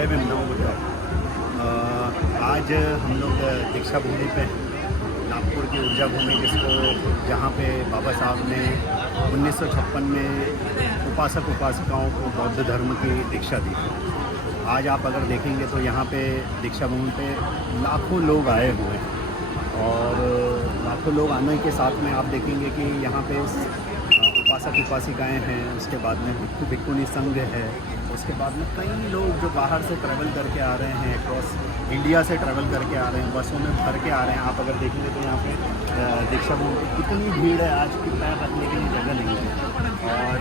जय भीम नमो बुद्धाय। आज हम लोग दीक्षा भूमि पे हैं, नागपुर की ऊर्जा भूमि, जिसको जहाँ पे बाबा साहब ने 1956 में उपासक उपासिकाओं को बौद्ध धर्म की दीक्षा दी। आज आप अगर देखेंगे तो यहाँ पे दीक्षा भूमि पे लाखों लोग आए हुए हैं और लाखों लोग आने के साथ में आप देखेंगे कि यहाँ पे उपासक उपासिकाएँ हैं, उसके बाद में भिक्खु भिक्खुनी संघ है, उसके बाद में कई लोग जो बाहर से ट्रैवल करके आ रहे हैं, अक्रॉस इंडिया से ट्रैवल करके आ रहे हैं, बसों में भर के आ रहे हैं। आप अगर देखेंगे तो यहाँ पे दीक्षा भूमि पे कितनी भीड़ है, आज की पैर रखने के लिए जगह नहीं है और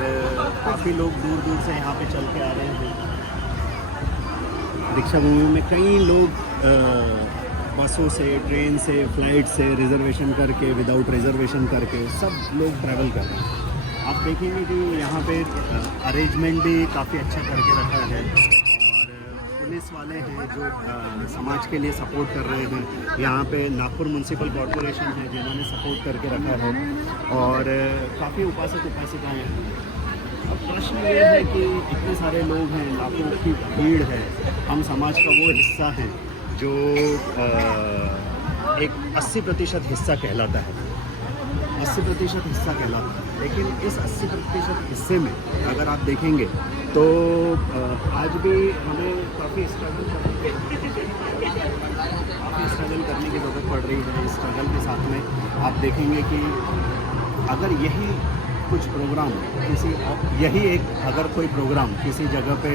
काफ़ी लोग दूर दूर से यहाँ पे चल के आ रहे हैं। दीक्षा भूमि में कई लोग बसों से, ट्रेन से, फ्लाइट से रिज़र्वेशन करके, विदाउट रिज़र्वेशन करके सब लोग ट्रैवल कर रहे हैं। आप देखेंगे कि यहाँ पे अरेंजमेंट भी काफ़ी अच्छा करके रखा है और पुलिस वाले हैं जो समाज के लिए सपोर्ट कर रहे हैं। यहाँ पे नागपुर म्यूनसिपल कॉरपोरेशन है जिन्होंने सपोर्ट करके रखा है और काफ़ी उपासक उपासिकाएँ हैं। अब प्रश्न ये है कि इतने सारे लोग हैं, लाखों की भीड़ है, हम समाज का वो हिस्सा है जो एक 80% हिस्सा कहलाता है, 80% हिस्सा कहलाता है। लेकिन इस 80% हिस्से में अगर आप देखेंगे तो आज भी हमें काफ़ी स्ट्रगल करने की ज़रूरत पड़ रही है। इस स्ट्रगल के साथ में आप देखेंगे कि अगर यही कुछ प्रोग्राम यही एक अगर कोई प्रोग्राम किसी जगह पे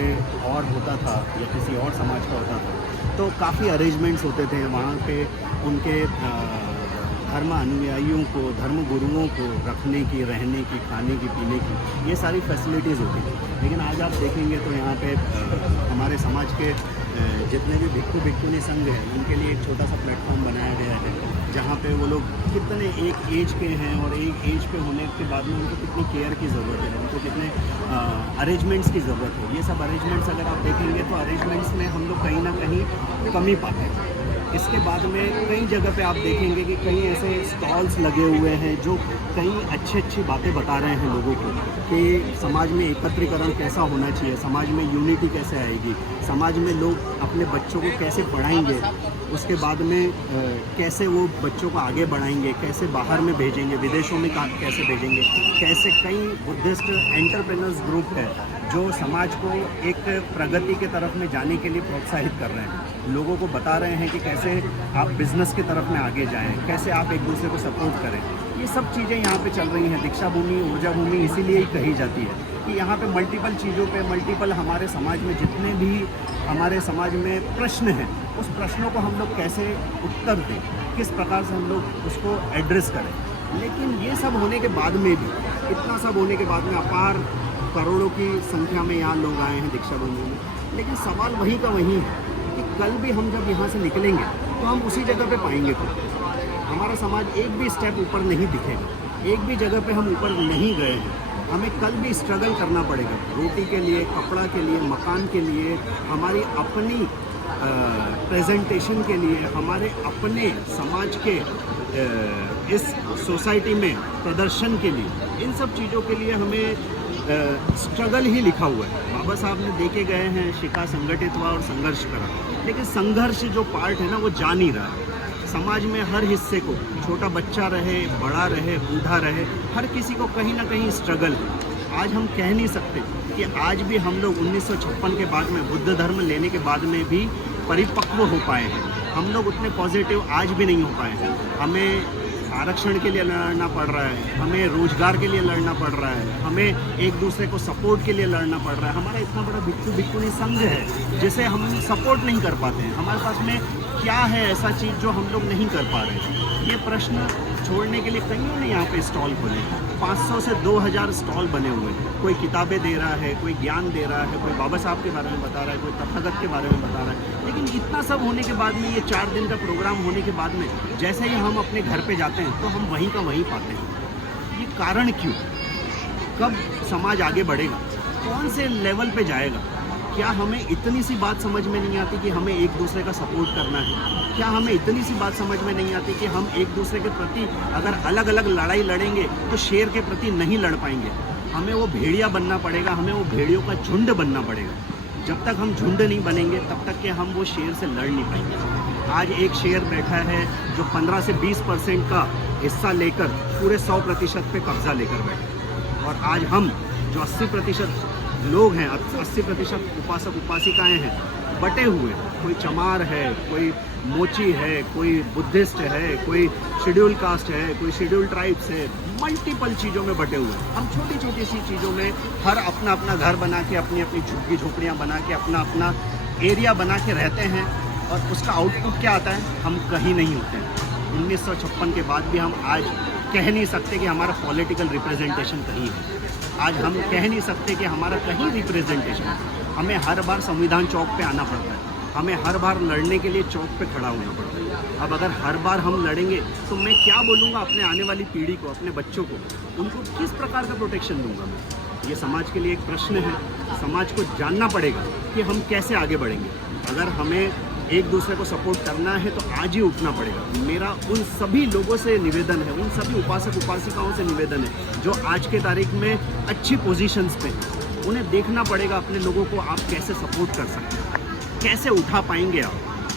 और होता था या किसी और समाज का होता था तो काफ़ी अरेंजमेंट्स होते थे वहाँ पे, उनके धर्म अनुयायियों को, धर्म गुरुओं को रखने की, रहने की, खाने की, पीने की, ये सारी फैसिलिटीज़ होती थी। लेकिन आज आप देखेंगे तो यहाँ पे हमारे समाज के जितने भी भिक्खु भिक्खुनी संघ हैं उनके लिए एक छोटा सा प्लेटफॉर्म बनाया गया है जहाँ पे वो लोग कितने एक एज के हैं और एक एज पे होने के बाद में उनको कितनी केयर की ज़रूरत है, उनको कितने अरेंजमेंट्स की ज़रूरत है। ये सब अरेंजमेंट्स अगर आप देखेंगे तो अरेंजमेंट्स में हम लोग कहीं ना कहीं कमी पाते हैं। इसके बाद में कई जगह पे आप देखेंगे कि कई ऐसे स्टॉल्स लगे हुए हैं जो कई अच्छी बातें बता रहे हैं लोगों को कि समाज में एकत्रीकरण कैसा होना चाहिए, समाज में यूनिटी कैसे आएगी, समाज में लोग अपने बच्चों को कैसे पढ़ाएंगे, उसके बाद में कैसे वो बच्चों को आगे बढ़ाएंगे, कैसे बाहर में भेजेंगे, विदेशों में कैसे भेजेंगे, कैसे कई बुद्धिस्ट एंटरप्रेन्योर्स ग्रुप है जो समाज को एक प्रगति के तरफ में जाने के लिए प्रोत्साहित कर रहे हैं, लोगों को बता रहे हैं कि कैसे आप बिज़नेस की तरफ में आगे जाएं, कैसे आप एक दूसरे को सपोर्ट करें। ये सब चीज़ें यहाँ पे चल रही हैं। दीक्षा भूमि, ऊर्जा भूमि इसीलिए ही कही जाती है कि यहाँ पे मल्टीपल चीज़ों पे, मल्टीपल हमारे समाज में जितने भी हमारे समाज में प्रश्न हैं उस प्रश्नों को हम लोग कैसे उत्तर दें, किस प्रकार से हम लोग उसको एड्रेस करें। लेकिन ये सब होने के बाद में भी, इतना सब होने के बाद में अपार करोड़ों की संख्या में यहाँ लोग आए हैं दीक्षा भूमि में, लेकिन सवाल वहीं का वहीं है कि कल भी हम जब यहाँ से निकलेंगे तो हम उसी जगह पे पाएंगे तो हमारा समाज एक भी स्टेप ऊपर नहीं दिखेगा, एक भी जगह पे हम ऊपर नहीं गए हैं। हमें कल भी स्ट्रगल करना पड़ेगा रोटी के लिए, कपड़ा के लिए, मकान के लिए, हमारी अपनी प्रेजेंटेशन के लिए, हमारे अपने समाज के इस सोसाइटी में प्रदर्शन के लिए, इन सब चीज़ों के लिए हमें स्ट्रगल ही लिखा हुआ है। बाबा साहब ने देके गए हैं, शिखा संगठित हुआ और संघर्ष करा, लेकिन संघर्ष जो पार्ट है ना वो जा नहीं रहा है। समाज में हर हिस्से को, छोटा बच्चा रहे, बड़ा रहे, बूढ़ा रहे, हर किसी को कहीं ना कहीं स्ट्रगल है। आज हम कह नहीं सकते कि आज भी हम लोग 1956 के बाद में, बुद्ध धर्म लेने के बाद में भी परिपक्व हो पाए हैं। हम लोग उतने पॉजिटिव आज भी नहीं हो पाए हैं। हमें आरक्षण के लिए लड़ना पड़ रहा है, हमें रोजगार के लिए लड़ना पड़ रहा है, हमें एक दूसरे को सपोर्ट के लिए लड़ना पड़ रहा है। हमारा इतना बड़ा भिक्खु भिक्खुनी संघ है जिसे हम सपोर्ट नहीं कर पाते हैं। हमारे पास में क्या है ऐसा चीज़ जो हम लोग नहीं कर पा रहे हैं? ये प्रश्न छोड़ने के लिए कईयों ने यहाँ पे स्टॉल खोले, 500 से 2000 स्टॉल बने हुए हैं। कोई किताबें दे रहा है, कोई ज्ञान दे रहा है, कोई बाबा साहब के बारे में बता रहा है, कोई तथागत के बारे में बता रहा है। लेकिन इतना सब होने के बाद में, ये 4 दिन का प्रोग्राम होने के बाद में, जैसे ही हम अपने घर पे जाते हैं तो हम वहीं का वहीं पाते हैं। ये कारण क्यों? कब समाज आगे बढ़ेगा? कौन से लेवल पे जाएगा? क्या हमें इतनी सी बात समझ में नहीं आती कि हमें एक दूसरे का सपोर्ट करना है? क्या हमें इतनी सी बात समझ में नहीं आती कि हम एक दूसरे के प्रति अगर अलग अलग लड़ाई लड़ेंगे तो शेर के प्रति नहीं लड़ पाएंगे? हमें वो भेड़िया बनना पड़ेगा, हमें वो भेड़ियों का झुंड बनना पड़ेगा। जब तक हम झुंड नहीं बनेंगे तब तक के हम वो शेर से लड़ नहीं पाएंगे। आज एक शेर बैठा है जो 15 से 20% का हिस्सा लेकर पूरे 100% पे कब्जा लेकर बैठे, और आज हम जो 80% लोग हैं, 80% उपासक उपासिकाएं हैं, बटे हुए, कोई चमार है, कोई मोची है, कोई बुद्धिस्ट है, कोई शेड्यूल कास्ट है, कोई शेड्यूल ट्राइब्स है, मल्टीपल चीज़ों में बटे हुए। हम छोटी छोटी सी चीज़ों में हर अपना अपना घर बना के, अपनी अपनी झुग्गी झोपड़ियाँ बना के, अपना अपना एरिया बना के रहते हैं, और उसका आउटपुट क्या आता है? हम कहीं नहीं होते हैं। 1956 के बाद भी हम आज कह नहीं सकते कि हमारा पॉलिटिकल रिप्रेजेंटेशन कहीं है। आज हम कह नहीं सकते कि हमारा कहीं रिप्रेजेंटेशन है। हमें हर बार संविधान चौक पे आना पड़ता है, हमें हर बार लड़ने के लिए चौक पे खड़ा होना पड़ता है। अब अगर हर बार हम लड़ेंगे तो मैं क्या बोलूँगा अपने आने वाली पीढ़ी को, अपने बच्चों को? उनको किस प्रकार का प्रोटेक्शन दूंगा मैं? ये समाज के लिए एक प्रश्न है। समाज को जानना पड़ेगा कि हम कैसे आगे बढ़ेंगे। अगर हमें एक दूसरे को सपोर्ट करना है तो आज ही उठना पड़ेगा। मेरा उन सभी लोगों से निवेदन है, उन सभी उपासक उपासिकाओं से निवेदन है जो आज के तारीख में अच्छी पोजीशंस पे हैं। उन्हें देखना पड़ेगा अपने लोगों को आप कैसे सपोर्ट कर सकते हैं, कैसे उठा पाएंगे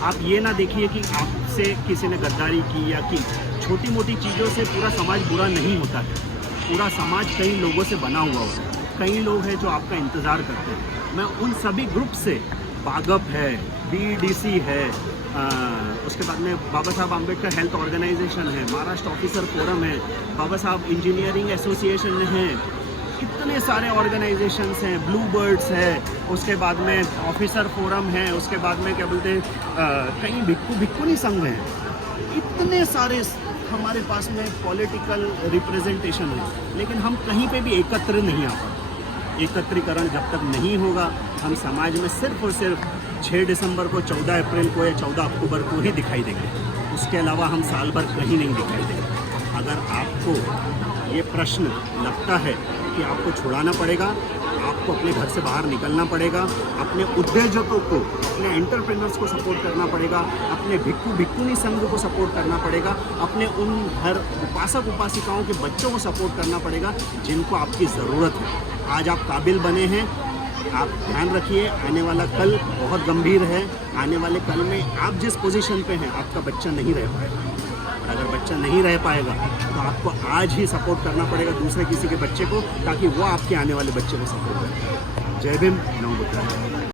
आप ये ना देखिए कि आपसे किसी ने गद्दारी की या की। छोटी मोटी चीज़ों से पूरा समाज बुरा नहीं होता है। पूरा समाज कई लोगों से बना हुआ होता है, कई लोग हैं जो आपका इंतज़ार करते हैं। मैं उन सभी ग्रुप से, बागप है, BDC है, उसके बाद में बाबा साहब आम्बेडकर हेल्थ ऑर्गेनाइजेशन है, महाराष्ट्र ऑफिसर फोरम है, बाबा साहब इंजीनियरिंग एसोसिएशन है, इतने सारे ऑर्गेनाइजेशंस हैं, ब्लू बर्ड्स है, उसके बाद में ऑफिसर फोरम है, उसके बाद में क्या बोलते हैं कई भिक्खुनी संघ हैं। इतने सारे हमारे पास में पॉलिटिकल रिप्रेजेंटेशन है, लेकिन हम कहीं पे भी एकत्र नहीं आ पाते। एकत्रीकरण जब तक नहीं होगा, हम समाज में सिर्फ और सिर्फ 6 दिसंबर को, 14 अप्रैल को या 14 अक्टूबर को ही दिखाई देंगे। उसके अलावा हम साल भर कहीं नहीं दिखाई देंगे। अगर आपको ये प्रश्न लगता है कि आपको छुड़ाना पड़ेगा, आपको अपने घर से बाहर निकलना पड़ेगा, अपने उद्योजकों को, अपने एंटरप्रेन्योर्स को सपोर्ट करना पड़ेगा, अपने भिक्खुनी संघ को सपोर्ट करना पड़ेगा, अपने उन हर उपासक उपासिकाओं के बच्चों को सपोर्ट करना पड़ेगा जिनको आपकी ज़रूरत है। आज आप काबिल बने हैं, आप ध्यान रखिए, आने वाला कल बहुत गंभीर है। आने वाले कल में आप जिस पोजीशन पे हैं, आपका बच्चा नहीं रह पाएगा। और अगर बच्चा नहीं रह पाएगा तो आपको आज ही सपोर्ट करना पड़ेगा दूसरे किसी के बच्चे को, ताकि वो आपके आने वाले बच्चे को सपोर्ट करे। जय भीम, नमो बुद्धाय।